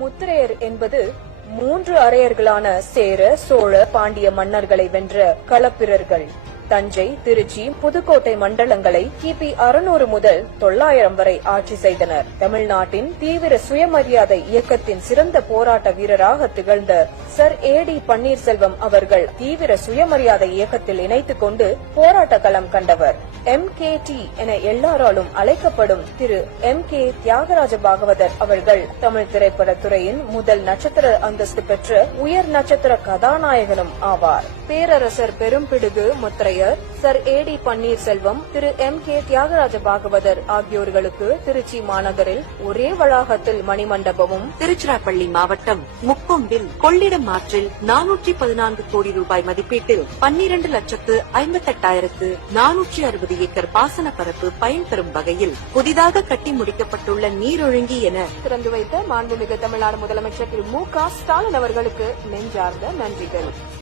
முத்திரையர் என்பது 3 அரையர்களான சேர, சோழ, பாண்டிய மன்னர்களை வென்ற களப்பிரர்கள். தஞ்சை, திருச்சி, புதுக்கோட்டை மண்டலங்களை கிபி 600 முதல் 900 வரை ஆட்சி செய்தனர். தமிழ்நாட்டின் தீவிர சுயமரியாதை இயக்கத்தின் சிறந்த போராட்ட வீரராக திகழ்ந்த சர் ஏ.டி. பன்னீர்செல்வம் அவர்கள் தீவிர சுயமரியாதை இயக்கத்தில் இணைத்துக் கொண்டு போராட்ட களம் கண்டவர். MKT என எல்லாராலும் அழைக்கப்படும் திரு MK தியாகராஜ பாகவதர் அவர்கள் தமிழ் திரைப்படத்துறையின் முதல் நட்சத்திர அந்தஸ்து பெற்ற உயர் நட்சத்திர கதாநாயகனும் ஆவார். பேரரசர் பெரும்பிடுகு முத்திரையர், சர் ஏ.டி. பன்னீர்செல்வம், திரு MK தியாகராஜ பாகவதர் ஆகியோர்களுக்கு திருச்சி மாநகரில் ஒரே வளாகத்தில் மணிமண்டபமும், திருச்சிராப்பள்ளி மாவட்டம் முக்கொம்பில் கொள்ளிடம் ஆற்றில் 414 கோடி ரூபாய் மதிப்பீட்டில் 12,58,460 ஏக்கர் பாசன பரப்பு பயன்பெறும் வகையில் புதிதாக கட்டி முடிக்கப்பட்டுள்ள நீரொழுங்கி என திறந்து வைத்த மாண்புமிகு தமிழ்நாடு முதலமைச்சர் திரு மு.க. ஸ்டாலின் அவர்களுக்கு நெஞ்சார்ந்த நன்றிகள்.